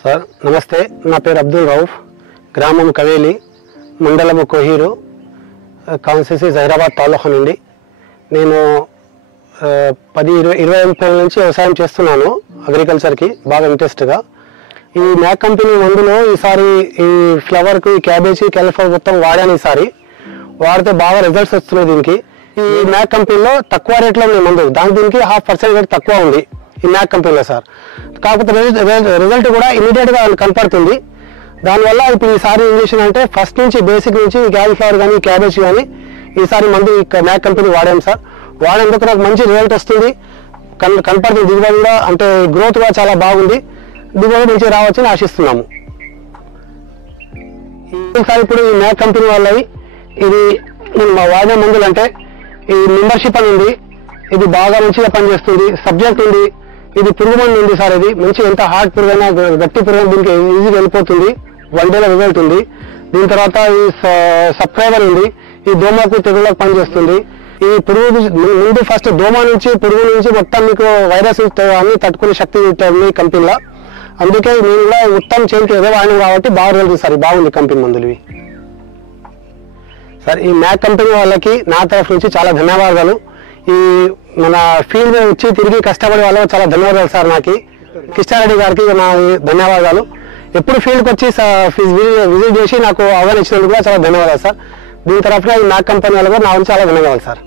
Sir నమస్తే, నా పేరు అబ్దుల్ రౌఫ్, గ్రామం కవేలి, మండలము కోహీరు, కాన్స్టిట్యూన్సీ జహీరాబాద్ తాలూకా నుండి. నేను 10-20 ఏళ్ళ నుంచి వ్యవసాయం చేస్తున్నాను. అగ్రికల్చర్కి బాగా ఇంట్రెస్ట్గా. ఈ మ్యాక్ కంపెనీ మందులో ఈసారి ఈ ఫ్లవర్కి, ఈ క్యాబేజీ, క్యాలీఫ్లవర్ మొత్తం వాడాను. ఈసారి వాడితే బాగా రిజల్ట్స్ వస్తున్నాయి. దీనికి ఈ మ్యాక్ కంపెనీలో తక్కువ రేట్లో ఉంది మందు, దీనికి 0.5% రేట్ తక్కువ ఉంది ఈ మ్యాక్ కంపెనీలో సార్. కాకపోతే రిజల్ట్ కూడా ఇమీడియట్గా కనపడుతుంది. దానివల్ల ఇప్పుడు ఈసారి ఏం చేసిందంటే ఫస్ట్ నుంచి బేసిక్ నుంచి క్యాలీఫ్లవర్ కానీ క్యాబేజ్ కానీ ఈసారి మందు మ్యాక్ కంపెనీ వాడాం సార్. వాడేందుకు నాకు మంచి రిజల్ట్ వస్తుంది, కనపడుతుంది. దిగుబడి కూడా అంటే గ్రోత్ కూడా చాలా బాగుంది, దిగుబడి మంచిగా రావచ్చని ఆశిస్తున్నాము. ఈసారి ఇప్పుడు ఈ మ్యాక్ కంపెనీ వాళ్ళవి ఇది మా వాడే మందులు అంటే ఈ మెంబర్షిప్ అని ఉంది, ఇది బాగా మంచిగా పనిచేస్తుంది. సబ్జెక్ట్ ఉంది, ఇది పురుగు మందు ఉంది సార్. ఇది మంచి ఎంత హార్డ్ పురుగైనా గట్టి పురుగైనా దీనికి ఈజీగా వెళ్ళిపోతుంది, 1 డేలో రిజల్ట్ ఉంది. దీని తర్వాత ఈ సబ్స్క్రైబర్ ఉంది, ఈ దోమకు తెగుళ్ళకు పనిచేస్తుంది. ఈ పురుగు ముందు ఫస్ట్ దోమ నుంచి పురుగు నుంచి మొత్తం మీకు వైరస్ అన్ని తట్టుకునే శక్తి ఉంటుంది కంపెనీలో. అందుకే నేను కూడా మొత్తం చేతికి ఏదో వాడినాం కాబట్టి బాగా రిజల్ట్ సార్. బాగుంది కంపెనీ మందులు ఇవి సార్. ఈ మ్యాక్ కంపెనీ వాళ్ళకి నా తరఫు నుంచి చాలా ధన్యవాదాలు. ఈ మన ఫీల్డ్ వచ్చి తిరిగి కష్టపడే వాళ్ళకి చాలా ధన్యవాదాలు సార్. నాకు కిష్టారెడ్డి గారికి నా ధన్యవాదాలు. ఎప్పుడు ఫీల్డ్కి వచ్చి విజిట్ చేసి నాకు అవగాహన ఇచ్చినందుకు కూడా చాలా ధన్యవాదాలు సార్. దీని తరఫున ఈ మ్యాక్ కంపెనీ వాళ్ళకు నా చాలా ధన్యవాదాలు సార్.